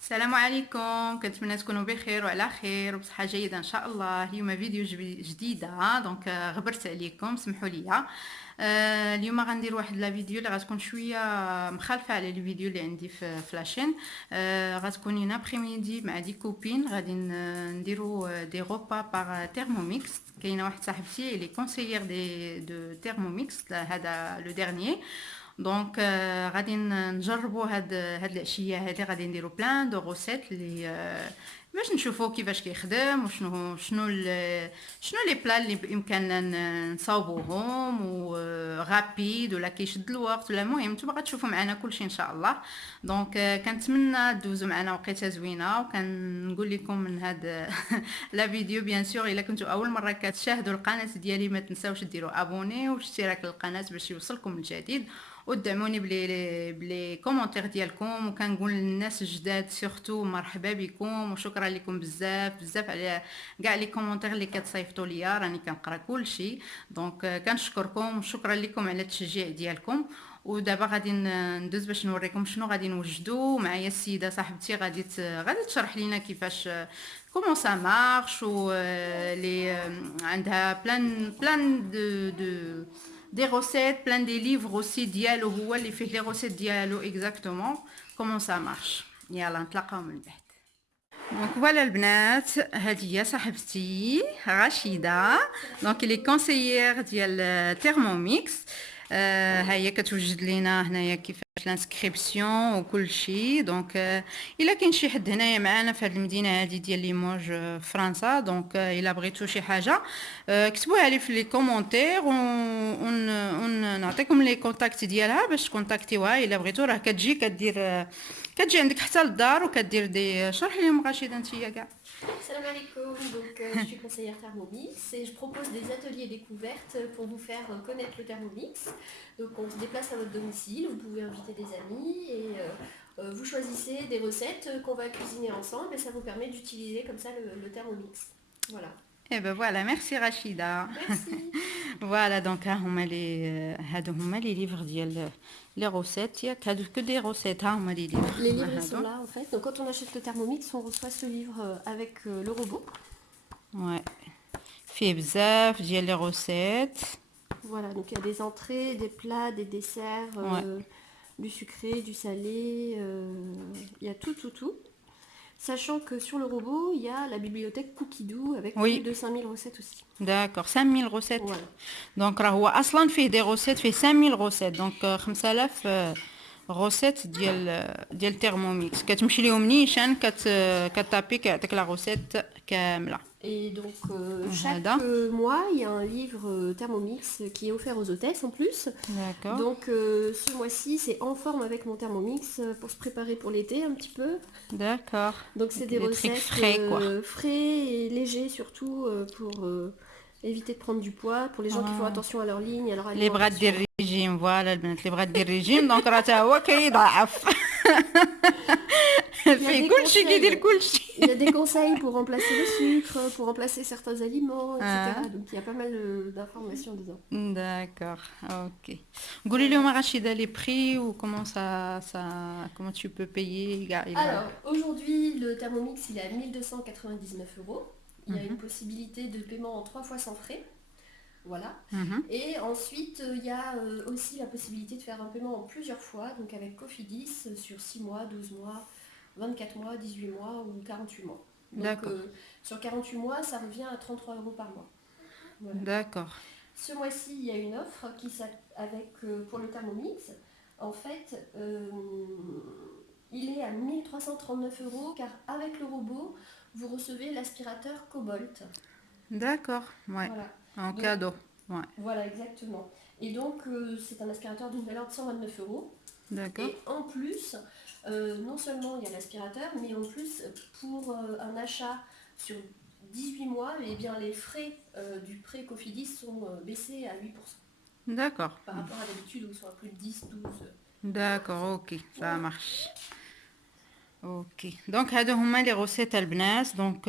السلام عليكم، كنتمنى تكونوا بخير وعلى خير وبصحة جيدة ان شاء الله. اليوم فيديو جديدة دونك غبرت عليكم، سمحوا لي. اليوم غندير واحد لا فيديو اللي غتكون شويه مخالفه على الفيديو اللي عندي في لاشين. غتكون اون ابريميدي مع دي كوبين غادي نديرو دي غوبا باغ تيرموميكس. كاينه واحد صاحبتي اللي كونسيير دو تيرموميكس، هذا لو ديرنيي. دونك غادي نجربوا هاد العشيه هادي، غادي نديروا بلان دو روسيت اللي باش نشوفوا كيفاش كيخدم شنو لي بلا اللي بامكاننا نصاوبوهم وغابيد ولا كيشد الوقت ولا المهم نتوما غتشوفوا معنا كلشي ان شاء الله. دونك كنتمنى دوزوا معنا وقيته زوينه، وكنقول لكم من هاد لا فيديو بيان سور الا كنتوا اول مره كتشاهدوا القناه ديالي ما تنساوش ديروا ابوني واشتراك للقناه باش يوصلكم الجديد، ودعموني بلي كومونتير ديالكم. وكنقول للناس الجداد سورتو مرحبا بكم وشكرا لكم بزاف بزاف على كاع لي كومونتير اللي كتصيفطوا ليا، راني كنقرا كلشي. دونك كنشكركم وشكرا لكم على التشجيع ديالكم. ودابا غادي ندوز باش نوريكم شنو غادي نوجدوا. معايا السيده صاحبتي غادي تشرح لينا كيفاش كومون سا مارش، و لي عندها بلان دو des recettes, plein des livres aussi ديالو، هو اللي فيه لي روسيت ديالو اكزاكتومون كومون سا مارش. يلا نتلاقاو من بعد. دونك فوالا البنات، هذه هي صاحبتي رشيده، دونك لي كونسيير ديال تيرموميكس. ها هي كتوجد لينا هنايا كيفاش لانسكريبسيون وكل شيء. دونك الا كاين شي حد هنايا معانا في هذه المدينه هذه ديال ليموج فرنسا، دونك الا بغيتو شي حاجه كتبوها لي في لي كومونتير ونعطيكم لي كونتاكت ديالها باش تكونتاكتيوها الا بغيتو. راه كتجي عندك حتى للدار وكدير دي شرح لهم غاشي انتيا كاع. Salam alaikum, je suis conseillère Thermomix et je propose des ateliers découvertes pour vous faire connaître le Thermomix. Donc on se déplace à votre domicile, vous pouvez inviter des amis et vous choisissez des recettes qu'on va cuisiner ensemble et ça vous permet d'utiliser comme ça le Thermomix. Voilà. Eh ben voilà, merci Rachida. Merci. Voilà, donc هادو هما لي ليفر ديال لي روسيت، ياك هادو كو دي روسيت، ها هما لي ليفر Les livres ils sont هادو. là en fait. Donc quand on achète le Thermomix, on reçoit ce livre avec le robot. Ouais. فيه بزاف ديال لي روسيت. Voilà, donc il y a des entrées, des plats, des desserts, Ouais. du sucré, du salé, il y a tout, tout, tout. Sachant que sur le robot, il y a la bibliothèque Cookidoo avec plus Oui, de 5000 recettes aussi. d'accord 5000 روسيت. Voilà. دونك راه هو اصلا فيه دي روسيت، فيه 5000 روسيت، دونك 5000 روسيت ديال تيرموميكس. كتمشي ليهم نيشان كتابي كيعطيك لا روسيت كامله. Et donc, chaque هذا mois, il y a un livre Thermomix qui est offert aux hôtesses en plus. داكور. Donc, ce mois-ci, c'est en forme avec mon Thermomix pour se préparer pour l'été un petit peu. داكور. Donc, c'est des Des trucs recettes frais, quoi. frais et légers surtout pour éviter de prendre du poids, pour les gens qui font attention à leur ligne, à leur اللي بغات alimentation. دير ريجيم، فوالا البنات اللي بغات دير ريجيم دونك راه حتى هو كيضاعف. Il y a فيه des كلشي كيدير conseils. كلشي. Il y a des conseils pour remplacer le sucre, pour remplacer certains aliments, etc. Donc il y a pas mal d'informations dedans. D'accord, ok. قولي لهم رشيدة les prix ou comment tu peux payer Alors, aujourd'hui, le Thermomix, il est à 1299 euros. Il y a une possibilité de paiement en 3 fois sans frais. Voilà. Mhm. Et ensuite, il y a aussi la possibilité de faire un paiement en plusieurs fois, donc avec Cofidis sur 6 mois, 12 mois, 24 mois, 18 mois ou 48 mois. Donc D'accord. sur 48 mois, ça revient à 33 euros par mois. Voilà. D'accord. Ce mois-ci, il y a une offre pour le Thermomix. En fait, il est à 1339 euros car avec le robot, vous recevez l'aspirateur Cobalt. D'accord, ouais. Voilà. En Donc, cadeau, ouais. Voilà, exactement. Et donc, c'est un aspirateur d'une valeur de 129 euros. D'accord. Et en plus, non seulement il y a l'aspirateur, mais en plus, pour un achat sur 18 mois, eh bien, les frais du prêt Cofidis sont baissés à 8% D'accord. par rapport à d'habitude où ils sont à plus de 10, 12. D'accord, ok, ça marche. اوكي دونك هادو هما لي غوسيت البنات. دونك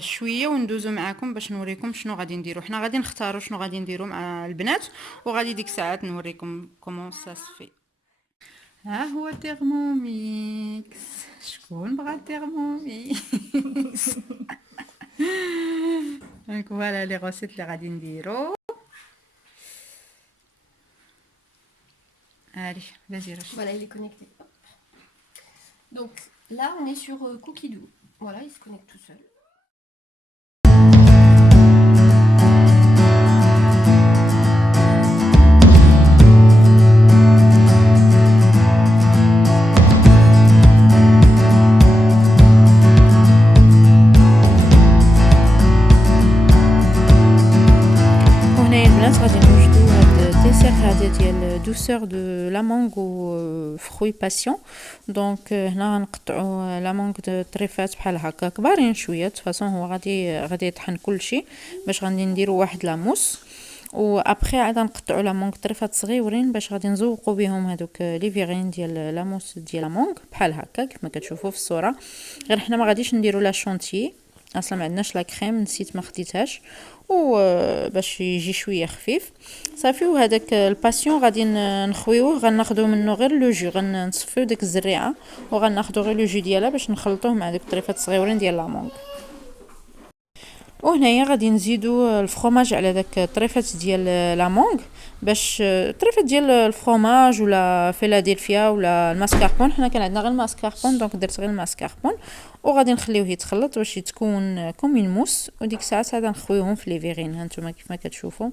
شويه وندوزو معاكم باش نوريكم شنو غادي نديرو. حنا غادي نختاروا شنو غادي نديرو مع البنات، وغادي ديك الساعات نوريكم كومون سا سفي. ها هو تhermomix. شكون بغى thermomix؟ دونك فوالا لي غوسيت اللي غادي نديرو. Allez, vas-y, Rachid. Voilà, il est connecté. Donc là, on est sur Cookidoo. Voilà, il se connecte tout seul. وهنايا البنات غادي نوجدو هاد الديسير هذا ديال دوسور دو لا مانغو فروي باسيون. دونك هنا غنقطعوا لا مانغ طريفات بحال هكا كبارين شويه. فاصون هو غادي يطحن كلشي باش غادي نديروا واحد لاموس. وابخي عاد نقطعوا لا مانغ طريفات صغيورين باش غادي نزوقوا بهم هذوك لي فيغين ديال لاموس ديال لا مانغ بحال هكا كما كتشوفوا في الصوره. غير حنا ما غاديش نديروا لا شونتيي اصلا ما عندناش لا كريم، نسيت ما خديتهاش و باش يجي شويه خفيف صافي. وهذاك الباسيون غادي نخويوه، غناخذوا منه غير لو جو، غنصفيو ديك الزريعه وغناخذوا غير لو جو ديالها باش نخلطوه مع دوك الطريفات الصغيورين ديال لا مونغ. وهنايا غادي نزيدوا الفرomاج على داك الطريفات ديال لا مونغ باش الطريفات ديال الفرomاج ولا فيلادلفيا ولا الماسكاربون. حنا كان عندنا غير الماسكاربون دونك درت غير الماسكاربون وغادي نخليوه يتخلط باش يتكون كوم موس. وديك الساعات عاد نخويوهم في لي فيغين. هانتوما كيف ما كتشوفوا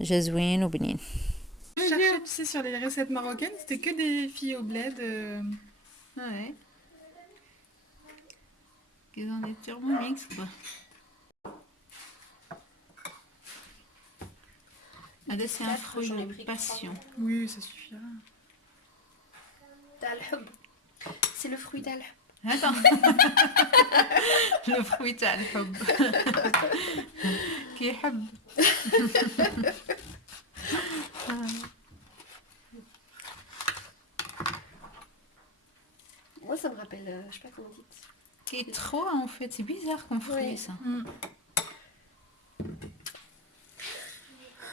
جا زوين وبنين. Je cherchais, tu sais, sur les recettes marocaines, c'était que des filles au bled. Ouais. Qu'ils ont des thermomix, quoi. Ah, là, c'est un fruit J'en ai de pris passion. Oui, ça suffira. Dalhub. C'est le fruit d'Al. Attends. Le fruit تاع الحب. كيحب. Moi, ça me rappelle, je sais pas comment on dit. Qui est trop en fait, c'est bizarre comme fruit ça.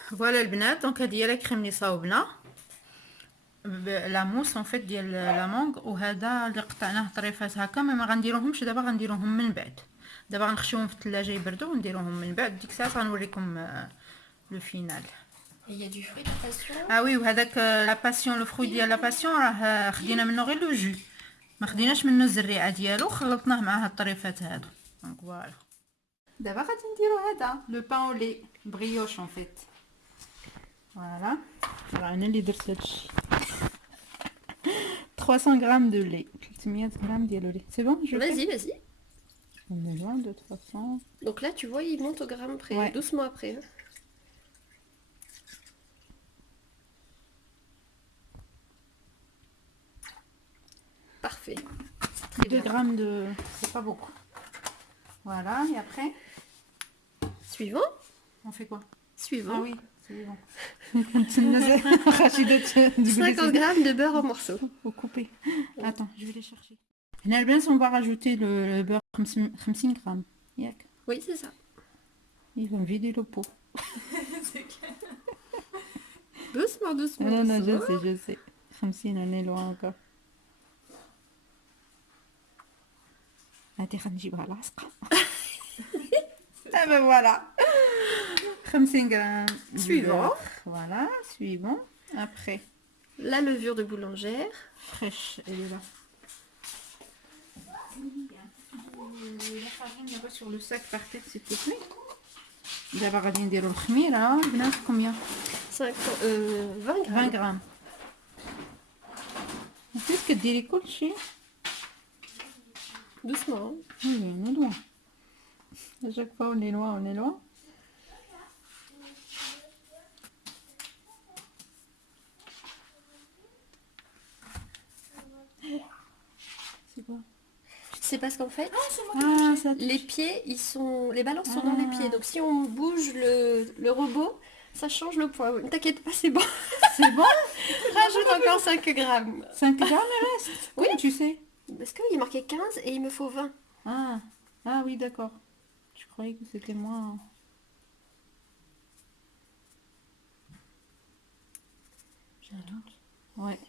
فوالا البنات دونك هذه هي لا كريم اللي صاوبنا لا موس ان فيت ديال لا مونغ. وهذا اللي قطعناه طريفات هكا ما غنديروهمش دابا، غنديروهم من بعد. دابا غنخشيوهم في الثلاجه يبردوا ونديروهم من بعد. ديك الساعه غنوريكم لو فينال. Et il y a du fruit de passion. اه وي وهذاك لا باسيون لو فروي ديال لا باسيون راه خدينا منه غير لو جو، ما خديناش منه الزريعه ديالو، خلطناه مع هاد الطريفات هادو. دونك فوالا دابا غادي نديرو هذا لو بان او لي بريوش ان فيت. فوالا راه انا اللي درت هادشي. 300 غرام دو لي، 300 غرام ديال لي. سي بون جو Vas-y, vas-y. On est loin de 300. Donc là, tu vois, il monte au gramme près, Ouais. doucement après. Hein. Parfait. 2 grammes de... C'est pas beaucoup. Voilà, et après, Suivant. on fait quoi? Suivant. Ah oui, c'est bon. 50 grammes de beurre en morceaux. Faut couper. Attends, je vais les chercher. هنا البنات on va rajouter le beurre 50 grammes. ياك. Oui, c'est ça. Ils vont vider le pot. Doucement, doucement. Non, non, doucement. je sais. 50 on est loin encore. هادي غنجيبها لاصقة. Ah ben voilà. 50 grammes. Suivant. Voilà, suivant. Après, La levure de boulangère. fraîche, elle est là. La farine là-bas sur le sac par terre, s'il te plaît. دابا غادي نديرو الخميره البنات. combien 20 grammes. 20 غرام. نسيت كديري كلشي. Doucement. Oui, on est loin. À chaque fois on est loin, on est loin. C'est quoi? C'est parce qu'en fait, Ah, ça les pieds, les balances sont dans les pieds. Donc si on bouge le robot, ça change le poids. Ne t'inquiète pas, c'est bon. c'est bon. Rajoute encore 5 grammes. 5 grammes il reste. Oui. Comment tu sais? Parce qu'il est marqué 15 et il me faut 20. Ah, ah oui, d'accord. Je croyais que c'était moins. J'ai un doute. Ouais.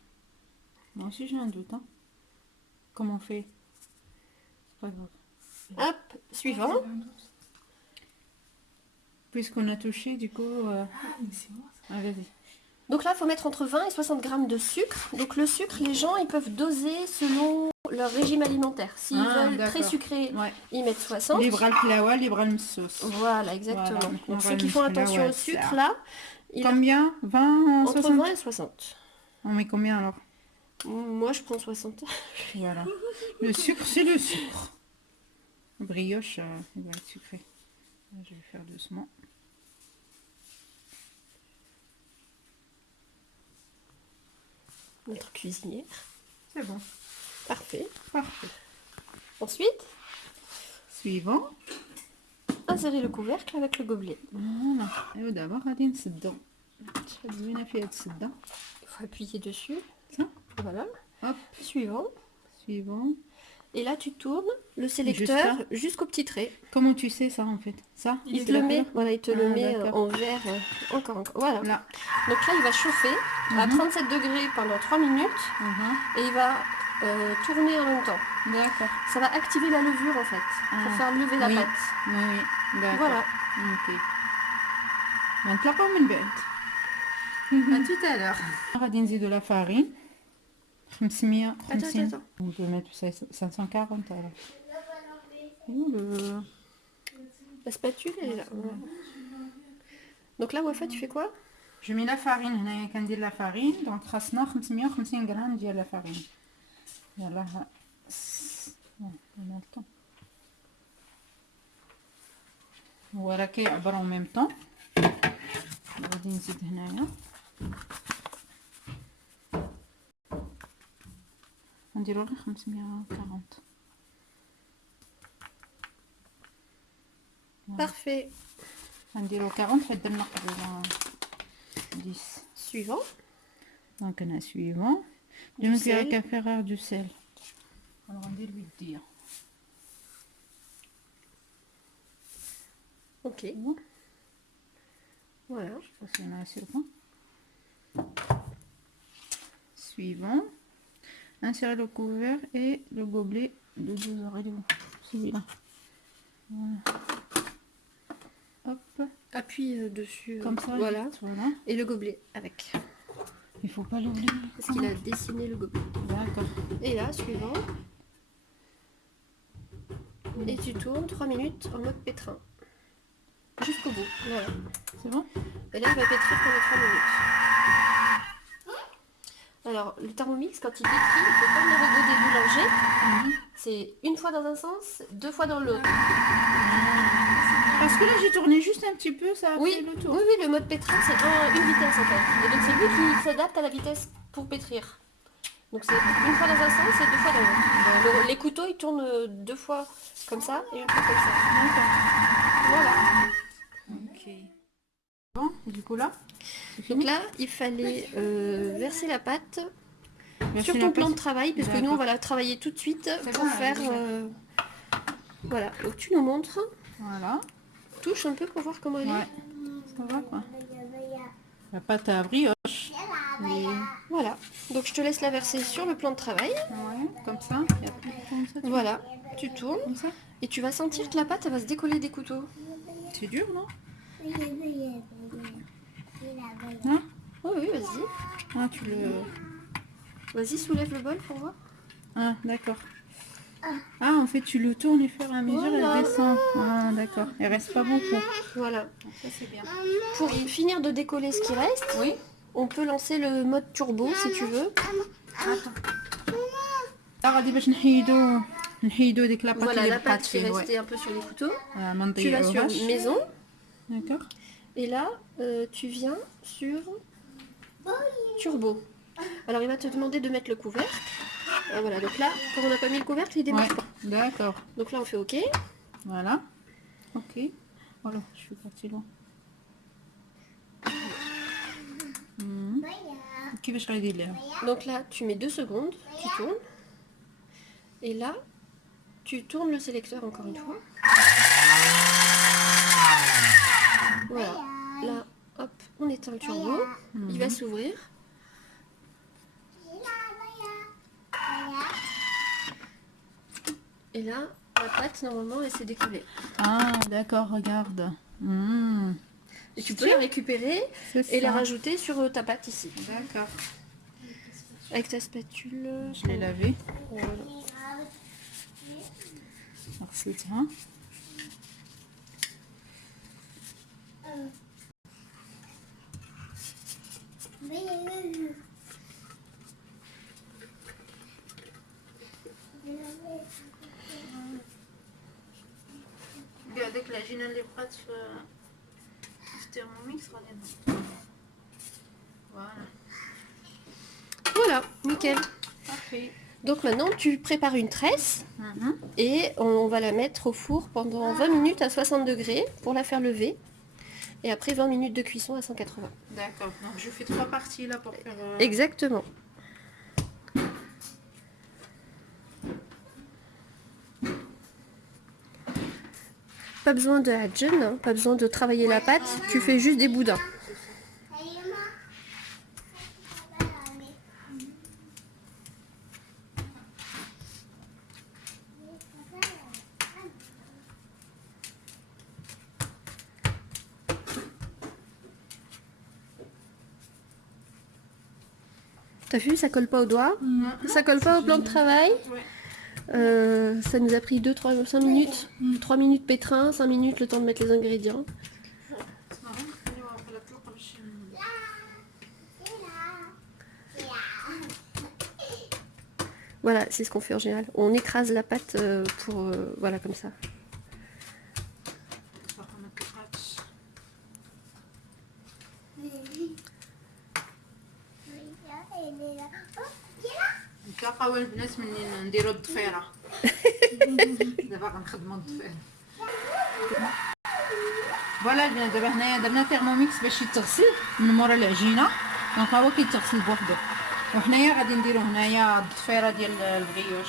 Moi aussi j'ai un doute. Hein. Comment on fait? C'est pas grave. Hop, suivant. Puisqu'on a touché, du coup... Ah, vas-y. Donc là, il faut mettre entre 20 et 60 grammes de sucre. Donc le sucre, les gens, ils peuvent doser selon leur régime alimentaire. S'ils veulent très sucré, Ouais. ils mettent 60. Libre al plawa, libre al sauce. Voilà, exactement. Voilà. Donc ceux qui font attention au sucre, là, Combien? 20, entre 60? 20 et 60. On met combien alors? Moi, je prends 60. Voilà. Le sucre, c'est le sucre. Brioche, il va être sucré. Je vais faire doucement. Notre cuisinière. C'est bon. Parfait. Parfait. Ensuite, Suivant. insérer le couvercle avec le gobelet. Voilà. Et d'abord, غادي نسدو. شحال زوينة فيها هاد السدة. Il faut appuyer dessus. Ça. Voilà. Hop. Suivant. Suivant. Et là, tu tournes le sélecteur Jusqu'à jusqu'au petit trait. Comment tu sais ça en fait? Ça? Il c'est te le la met, couleur? voilà, il te le met d'accord. en vert. Encore. Voilà. Là. Donc là, il va chauffer à 37 degrés pendant 3 minutes et il va tourner en même temps. D'accord. Ça va activer la levure en fait, pour faire lever la oui. pâte. Oui, oui. D'accord. Voilà. Ok. نطلقوا من بعد. À tout à l'heure. غادي نزيدو la farine. 550. Attends. On peut mettre 540 alors. Où le... La spatule, elle est là. Voilà. Donc là, Wafa, tu fais quoi? Je mets la farine. هنايا كندير la farine. Donc خاصنا 550 غرام ديال la farine. يلا on a le temps. هو راه كيعبر en même temps. غادي نزيد هنايا. نديرو غير 540. Parfait. نديرو 40 حيت درنا قبيله 10. Suivant. Donc on a suivant. Je me dirais qu'à faire du sel. Alors on dit lui dire. Ok. Bon. Voilà. Je sais pas si on a assez le point. Suivant. Insérer le couvert et le gobelet de 2 heures. Il est où? Celui-là. Voilà. Hop. Appuie dessus. Comme ça. Voilà. Vite, voilà. Et le gobelet avec. Il faut pas l'oublier. Parce qu'il a dessiné le gobelet. D'accord. Et là, suivant. Et tu tournes 3 minutes en mode pétrin. Jusqu'au bout. Voilà. C'est bon? Et là, il va pétrir pendant 3 minutes. Alors, le Thermomix, quand il pétrit, il fait comme le robot des boulangers. C'est une fois dans un sens, 2 fois dans l'autre. Parce que là j'ai tourné juste un petit peu, ça a Oui, fait le oui, tour. oui, le mode pétrin, c'est une vitesse en fait. Et donc, c'est lui qui s'adapte à la vitesse pour pétrir. Donc, c'est une fois dans un sens et 2 fois dans l'autre. Les couteaux, ils tournent 2 fois comme ça et une fois comme ça. Voilà. Ok. Bon, et du coup là Donc là, il fallait verser la pâte Verser sur la ton pâte. plan de travail, parce que nous, on D'accord. va la travailler tout de suite pour bon, faire... déjà. Voilà, donc tu nous montres, Voilà. touche un peu pour voir comment elle Ouais. est. Ça va quoi. La pâte à brioche. Et... Voilà, donc je te laisse la verser sur le plan de travail. Ouais, comme ça. Et après, comme ça. Voilà, tu tournes Comme ça. et tu vas sentir que la pâte, elle va se décoller des couteaux. C'est dur, non? Oui, oui, vas-y. Ah, tu le... Vas-y, soulève le bol pour voir. Ah, d'accord. Ah, en fait, tu le tournes et au fur et à mesure, Voilà. elle descend. Ah, d'accord. Il reste pas beaucoup. Voilà. Ça, c'est bien. Pour finir de décoller ce qui reste, Oui. on peut lancer le mode turbo si tu veux. غادي باش نحيدو ديك لاباط Voilà, اللي la بقات pâte qui est فيه. ouais. restée un peu sur les couteaux. ما Tu vas sur نضيعوهاش. maison. D'accord. Et là, tu viens sur turbo. Alors, il va te demander de mettre le couvercle. Ah, voilà, donc là, comme on n'a pas mis le couvercle, il démarre Ouais. pas. D'accord. Donc là, on fait OK. Voilà. Ok. Voilà, je suis partie loin. كيفاش غادي لها؟ Donc là, tu mets 2 secondes, tu tournes. Et là, tu tournes le sélecteur encore une fois. Voilà. Là, hop, on éteint le turbo. Il va s'ouvrir. Et là, la pâte, normalement, elle s'est décollée. Ah, d'accord, regarde. Mmh. Et tu peux la récupérer C'est et la ça. rajouter sur ta pâte ici. D'accord. Avec ta spatule. Je l'ai lavé. Voilà. غسلتها. هذيك العجينه اللي بقات في التhermomix غادي نحط. Voilà. Voilà, nickel. Parfait. Donc maintenant, tu prépares une tresse et on va la mettre au four pendant 20 minutes à 60 degrés pour la faire lever. Et après 20 minutes de cuisson à 180. D'accord. Donc je fais 3 parties là pour faire... Exactement. Pas besoin de hadjen, hein, pas besoin de travailler la pâte, tu fais juste des boudins. T'as vu, ça colle pas au doigt, ça colle pas au plan de travail. Ça nous a pris 5 minutes, 3 minutes pétrin, 5 minutes le temps de mettre les ingrédients. Voilà, c'est ce qu'on fait en général. On écrase la pâte pour... voilà, comme ça. نتلاقاو البنات منين نديرو الضفيره. دابا غنخدمو الضفيره. فوالا البنات دابا هنايا درنا تيرموميكس باش يتغسل من مورا العجينه، دونك هو كيتغسل بوحدو، وحنايا غادي نديرو هنايا الضفيره ديال البغيوش.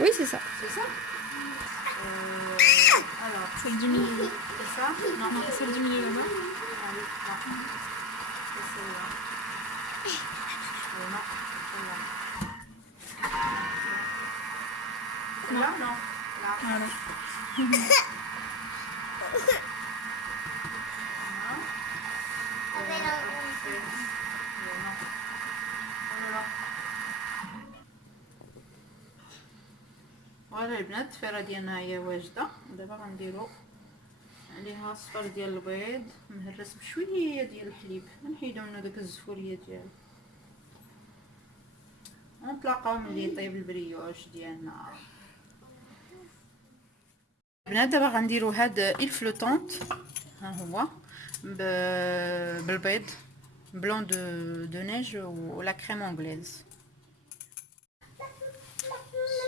Oui, c'est ça. C'est ça. Alors, Celle du milieu. c'est ça. Non, Non, celle du milieu là-bas. Ah oui, non. C'est celle-là. Non, celle-là. Celle-là, non. Là. Voilà. فوالا البنات التفيره ديالنا هي واجده. دابا غنديرو عليها صفر ديال البيض مهرس بشويه ديال الحليب، نحيدو منو داك الزفوريه ديالو، ونطلقاو ملي يطيب البريوش ديالنا. البنات دابا غنديرو هاد الفلوطونط، ها هو بالبيض بلون دو نيج ولا كريم انجليز.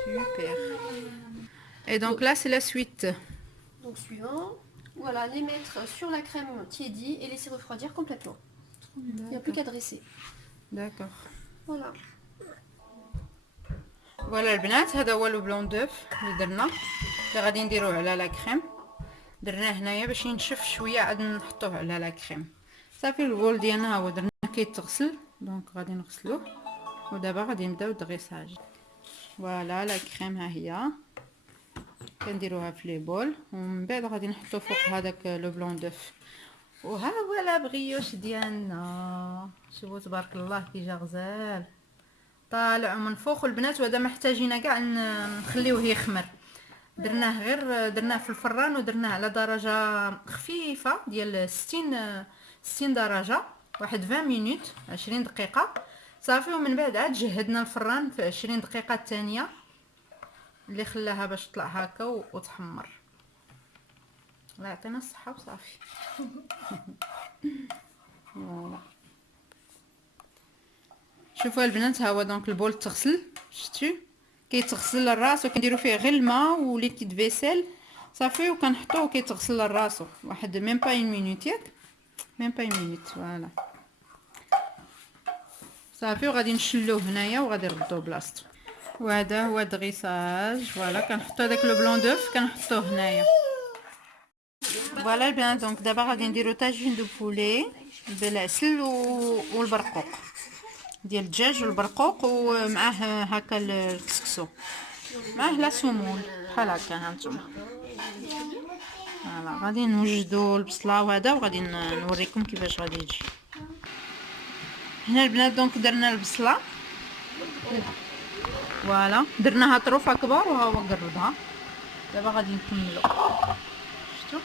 Super. Et donc là c'est la suite. Donc suivant, voilà, les mettre sur la crème tiédie et laisser refroidir complètement. Il n'y a plus qu'à dresser. D'accord. Voilà. فوالا البنات هذا هو لو بلون دوف اللي درنا، اللي غادي نديروه على لا كريم. درناه هنايا باش ينشف شويه عاد نحطوه على لا كريم. صافي البول ديالنا هو درنا كيتغسل، دونك غادي نغسلوه ودابا غادي نبداو الدغيساج. فوالا لا كريم ها هي كنديروها في لي بول، ومن بعد غادي نحطو فوق هذاك لو بلون دوف. وها هو لا بغيوش ديالنا، شوفوا تبارك الله كي جا غزال طالع من فوق البنات. وهذا ما احتاجينا كاع نخليوه يخمر، درناه غير درناه في الفران ودرناه على درجه خفيفه ديال 60 درجه، واحد 20 مينوت 20 دقيقه صافي. ومن بعد عاد جهدنا الفران في 20 دقيقه الثانيه اللي خلاها باش تطلع هكا وتحمر. الله يعطينا الصحه وصافي. فوالا شوفوا البنات، ها هو دونك البول تغسل، شفتوا كيتغسل الراس وكنديروا فيه غير الماء وليكيد فيسيل صافي، وكنحطوه كيتغسل الراس واحد ميم با 1 مينوت، ياك ميم با 1 مينوت. فوالا صافي وغادي نشلوه هنايا وغادي نردوه بلاصتو. وهذا هو دغيساج. فوالا كنحطو هذاك لو بلون دوف كنحطوه هنايا. فوالا البنات. دونك دابا غادي نديرو طاجين دو بولي بالعسل والبرقوق ديال الدجاج والبرقوق، ومعاه هكا الكسكسو، معاه لا سمون بحال هكا. هانتوما فوالا غادي نوجدو البصله وهذا، وغادي نوريكم كيفاش غادي يجي. هنا البنات دونك درنا البصله، فوالا درناها طروفه كبار وها هو قربها. دابا غادي نكملو. شفتوا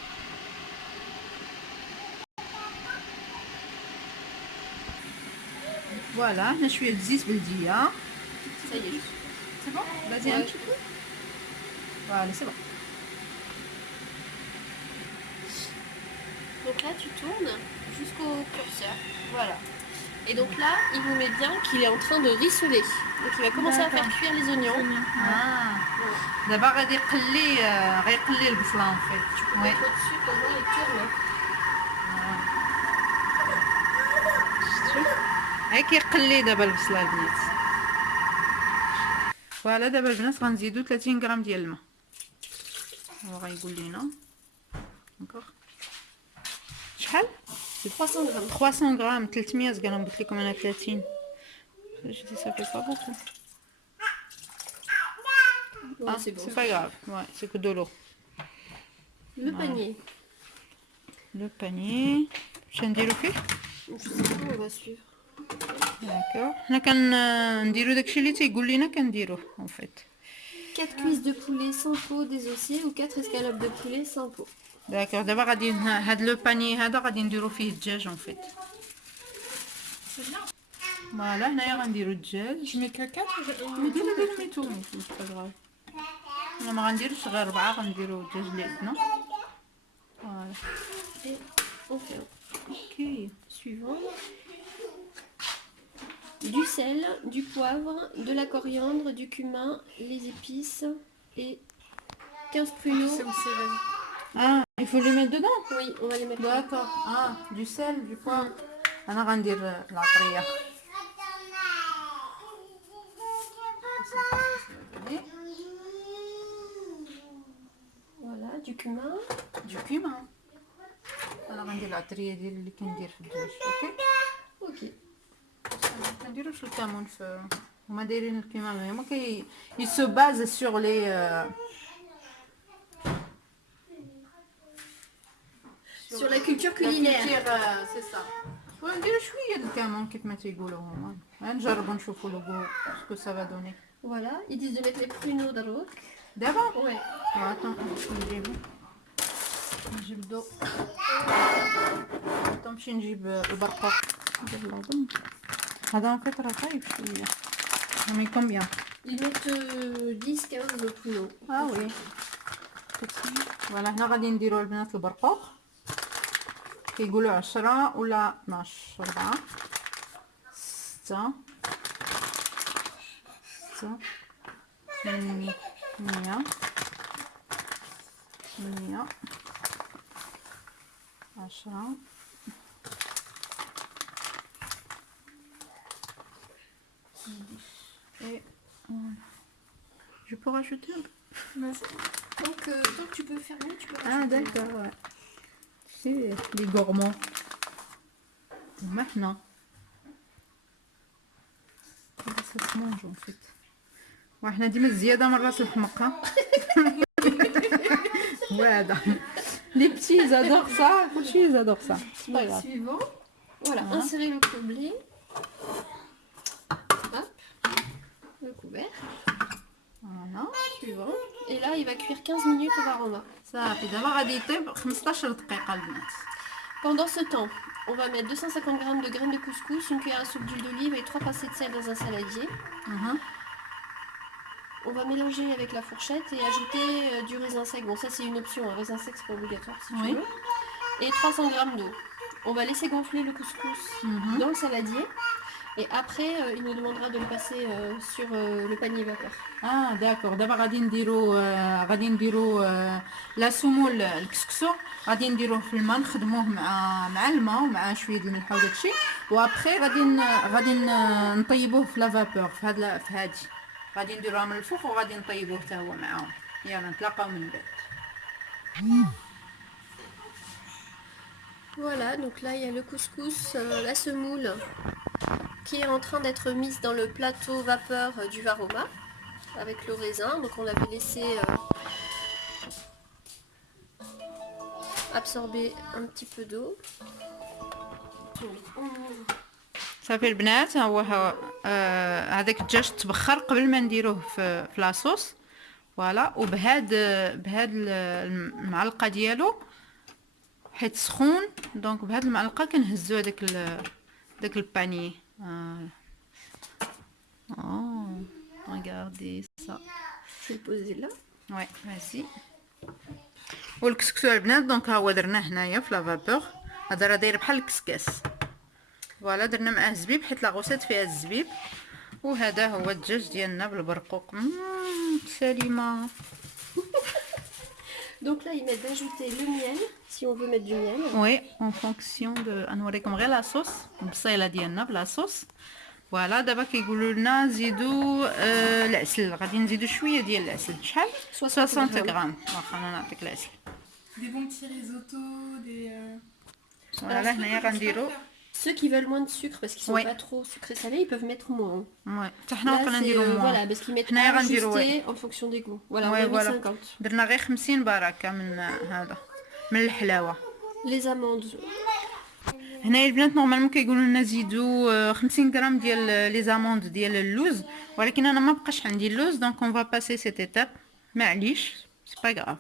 فوالا هنا شويه زيت بلديه. Ça y est. سي بون vas-y un petit peu. Voilà, c'est bon. Donc là, tu tournes jusqu'au curseur. Voilà. Et donc là, il vous met bien qu'il est en train de rissoler. Donc il va commencer à faire cuire les oignons. Ah. دابا غادي غيقلي البصله en fait. Tu peux mettre au-dessus comment il tourne. هاي كيقلي دابا البصله البنات. فوالا دابا البنات غنزيدو 30 غرام ديال الماء. هو غيقول لينا داكوغ شحال 300 grammes. 300 غرام 300 غرام قلت لكم انا 30. Je dis ça fait pas beaucoup. Ouais, c'est bon. C'est pas grave. Ouais, c'est que de l'eau. Le panier. Le panier. باش نديرو فيه. Je sais pas, on va suivre. داكوغ حنا كنديرو داكشي اللي تيقول لينا كنديروه en fait. 4 cuisses de poulet sans peau désossées ou 4 escalopes de poulet sans peau. داكوغ دابا غادي هاد لو باني هذا غادي نديرو فيه الدجاج en fait. فوالا هنايا غنديرو الدجاج. Je mets que 4 نديرو سميتو ماشي غراف. انا ما غنديروش غير 4، غنديرو الدجاج اللي عندنا. فوالا Et on fait اوكي. suivant. Du sel, du poivre, de la coriandre, du cumin, les épices et 15 pruneaux. C'est aussi, vas-y. Ah, il faut le mettre dedans. Oui, on va les mettre. D'accord. Ah, du sel, du poivre. انا غندير العطريه. Voilà, du cumin. Du cumin. انا غندير العطريه ديال اللي كندير في الدجاج. اوكي. Ok. كنديروش الكمون في هما دايرين الكمون. هما ils se basent sur les Sur la culture culinaire. c'est ça. ونديرو شويه الكمون كيف ما تيقولوا هما. نجربوا نشوفوا لو سكو ça va donner. Voilà, ils disent de mettre les pruneaux dans l'eau. دابا Ouais. نجيبو نجيب الضوء. نمشي نجيب البرقوق. هذا ان فيت راه طايب شويه. مي كومبيان؟ Ils mettent 10-15 le pruneau. اه وي. فوالا هنا غادي نديرو البنات البرقوق. كيقولوا 10 ولا 12 4 6 8 10 et je peux rajouter un peu. Donc, tant que tu peux fermer, tu peux Ah rajouter. d'accord, ouais. C'est les gourmands. Maintenant. Ça se mange en fait. وحنا ديما الزياده من راس الحمق ها. وهذا les petits ils adorent ça, كلشي ils adorent ça. C'est pas grave. Suivant. Voilà, insérer le gobelet. Hop. Le couvercle. Voilà. Suivant. Et là, il va cuire 15 minutes au aroma. صافي دابا غادي يطيب 15 دقيقه البنات. Pendant ce temps, on va mettre 250 g de graines de couscous, une cuillère à soupe d'huile d'olive et 3 pincées de sel dans un saladier. On va mélanger avec la fourchette et ajouter du raisin sec. Bon, ça c'est une option, un raisin sec c'est pas obligatoire si tu Oui. veux. Et 300 g d'eau. On va laisser gonfler le couscous dans le saladier. Et après, il nous demandera de le passer sur le panier vapeur. اه داكور. دابا غادي نديرو لا سمول الكسكسو غادي نديروه في الماء نخدموه مع الماء ومع شويه د الملح وداكشي. وابخي غادي نطيبوه في لا فابور في هادي غادي نديروها من الفوق وغادي نطيبوه حتى هو معاهم. يلا نتلاقاو من بعد. Voilà, donc là il y a le couscous, la semoule qui est en train d'être mise dans le plateau vapeur du Varoma avec le raisin. Donc on l'avait laissé absorber un petit peu d'eau. On ouvre. صافي البنات ها هو هذاك الدجاج تبخر قبل ما نديروه في لاصوص فوالا. وبهاد المعلقه ديالو حيت سخون دونك بهاد المعلقه كنهزو هذاك داك الباني. regardez ça. Je vais le poser là. وي ماشي. والكسكسو البنات دونك ها هو درناه هنايا في لا فابور. هذا راه داير بحال الكسكاس فوالا. درنا معاه الزبيب حيت لاغوسيت فيها الزبيب. وهذا هو الدجاج ديالنا بالبرقوق. سليمه. Donc là ils mettent d'ajouter le miel si on veut mettre du miel. وي اون فونكسيون دو نوريكم غير لاصوص البصيله ديالنا بلاصوص فوالا. دابا كيقولوا لنا زيدوا العسل. غادي نزيدوا شويه ديال العسل. شحال 60 غرام. واخا انا نعطيك العسل. Des bons petits risottos, des... فوالا هنايا غنديروا Ceux qui veulent moins de sucre parce qu'ils sont Oui. pas trop sucrés salés, ils peuvent mettre moins. وي حتى حنا Là, وقنا c'est, نديروا موان. voilà, parce qu'ils mettent حنايا غنديروا ajusté en fonction des goûts. Voilà, on Ouais, a mis voilà. 50. درنا غير 50 بركه من هذا من الحلاوه. Les amandes, هنايا البنات نورمالمون كيقولوا لنا زيدوا 50 غرام ديال لي زاموند ديال اللوز ولكن انا ما بقاش عندي اللوز دونك اون فا باسي سيت ايتاب. معليش سي با غراف.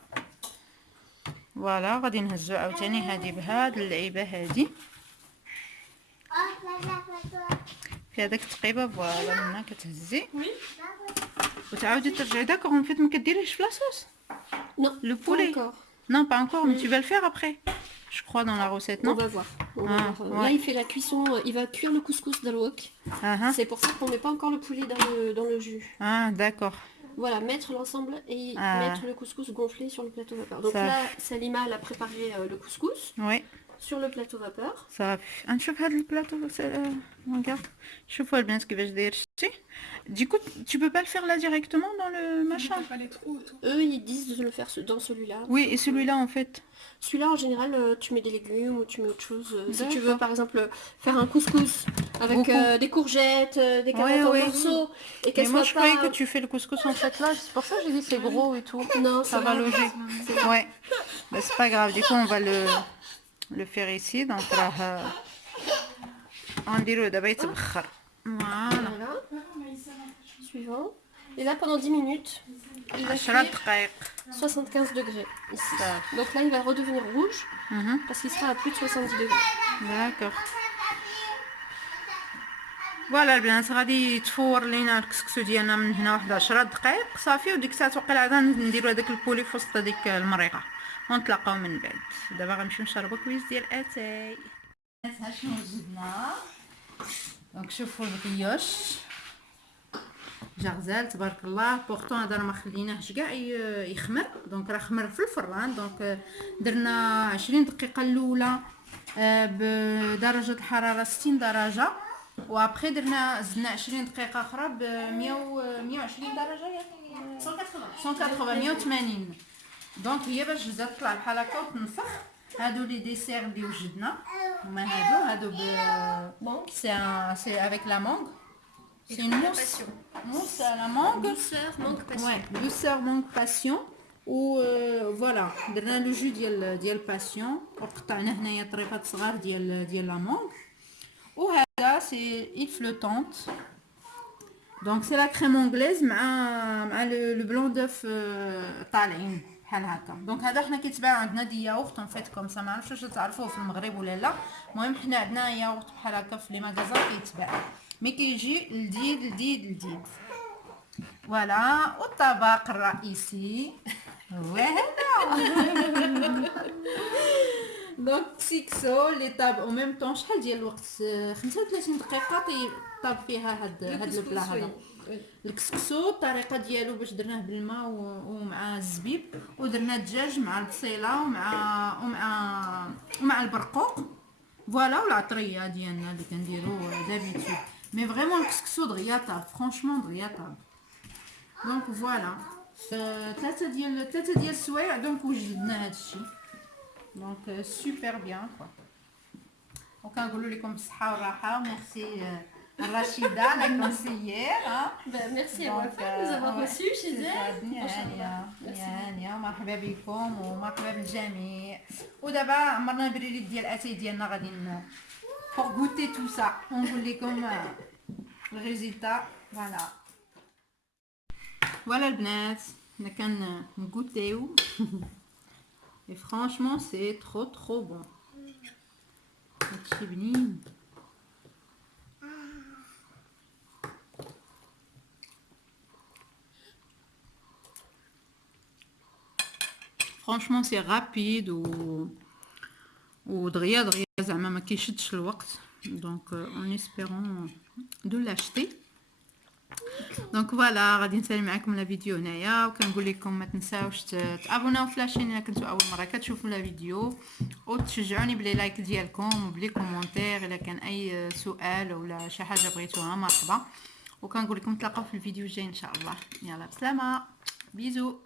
فوالا غادي نهزو عاوتاني هادي بهاد اللعيبه هادي في هذاك التقيبه فوالا. منا كتهزي وتعاودي ترجعي. داكوغ اون فيت ما كديريهش في لاصوص non, le pas poulet. encore. Non, pas encore, mais tu vas le faire après. Je crois dans la recette, On non? va voir. On va Ah, voir. ouais. Là, il fait la cuisson, il va cuire le couscous dans le wok. Ah, C'est pour ça qu'on met pas encore le poulet dans le jus. ah, d'accord. Voilà, mettre l'ensemble et Ah. mettre le couscous gonflé sur le plateau vapeur. Donc Ça- là, Salima elle a préparé le couscous Oui, sur le plateau vapeur. ça. نشوف هذا البلاطو. Regarde. شوفوا البنات كيفاش داير شتي. Du coup, tu peux pas le faire là directement dans le machin? Il fallait trop autour. Eux, ils disent de le faire dans celui-là. Oui, et celui-là en fait. Celui-là, en général, tu mets des légumes ou tu mets autre chose. Si tu veux, D'accord. par exemple, faire un couscous avec Beaucoup. des courgettes, des carottes Ouais, en ouais. morceaux, et Mais qu'elles moi soient je croyais pas... que tu fais le couscous en fait là. C'est pour ça que j'ai dit c'est gros et tout. Non, Ça c'est va là. loger. Ouais. Bah, c'est pas grave. Du coup, on va le faire ici. Donc راه نديرو دابا يتبخر. Voilà. Voilà. Suivant. Et là, pendant 10 minutes, il va 10 cuire دقائق. 75 degrés ici. Ça. Donc là, il va redevenir rouge Mhm. parce qu'il sera à plus de 70 degrés. D'accord. فوالا البنات غادي يتفور لينا الكسكسو ديالنا من هنا واحد 10 دقائق صافي. وديك الساعه توقيلا عاد نديرو هذاك البولي في وسط هذيك المريقه ونتلاقاو من بعد. دابا غنمشيو نشربو كويس ديال اتاي. ها شنو وجدنا. دونك شوفوا البقيوش جا غزال تبارك الله. بورطون هذا راه ما خليناهش كاع يخمر دونك راه خمر في الفران. دونك درنا 20 دقيقه الاولى بدرجه الحراره 60 درجه وابخي درنا زدنا 20 دقيقه اخرى ب 120 درجه يعني 180 180. دونك هي باش جات تطلع بحال هكا وتنفخ. هادو لي ديسير اللي وجدنا هما هادو سي افيك لا مونغ. سي une mousse mousse à la mangue. Douceur, manque passion. Ouais, douceur mangue passion. و فوالا درنا لو جو ديال باسيون وقطعنا هنايا طريفات صغار ديال لا مونغ. وهذا سي إل فلوتونت دونك سي لا كريم انجليز مع لو بلون دوف طالعين بحال هكا. دونك هذا حنا كيتباع عندنا دي ياغورت اون فيت كوم سا. ما عرفتش واش تعرفوه في المغرب ولا لا. المهم حنا عندنا ياغورت بحال هكا في لي ماغازان كيتباع مي كيجي لذيذ. فوالا. والطبق الرئيسي هو هذا. دونك سيكسو لي طاب او ميم طون. شحال ديال الوقت 35 دقيقه طاب فيها هاد البلا هذا الكسكسو. الطريقه ديالو باش درناه بالماء ومع الزبيب ودرنا الدجاج مع البصيله ومع البرقوق فوالا. والعطريه ديالنا اللي كنديرو دابيتود. مي فريمون الكسكسو دغيا طاب فرانشمون دغيا طاب. دونك فوالا ثلاثه ديال السوايع دونك وجدنا هادشي. دونك سوبر بيان كوا. وكنقولوا لكم بالصحه والراحه. وميرسي رشيده لا كونسيير. Merci à Wafa de nous avoir reçus chez elle. هانيه ومرحبا بكم ومرحبا بالجميع. ودابا عمرنا البريد ديال الاتاي ديالنا غادي pour goûter tout ça ونقول لكم الريزلتا. فوالا البنات حنا كنغوتيو et franchement c'est trop bon. هادشي بنين. Franchement c'est rapide ودغيا زعما ما كيشدش الوقت. Donc en espérant de l'acheter. دونك فوالا غادي نسالي معكم لا فيديو هنايا وكنقول لكم ما تنساوش تابوناو في لاشين الا كنتو اول مره كتشوفوا لا فيديو وتشجعوني بلي لايك ديالكم وبلي كومونتير الا كان اي سؤال ولا شي حاجه بغيتوها مرحبا. وكنقول لكم نتلاقاو في الفيديو الجاي ان شاء الله. يلا بسلامه بيزو.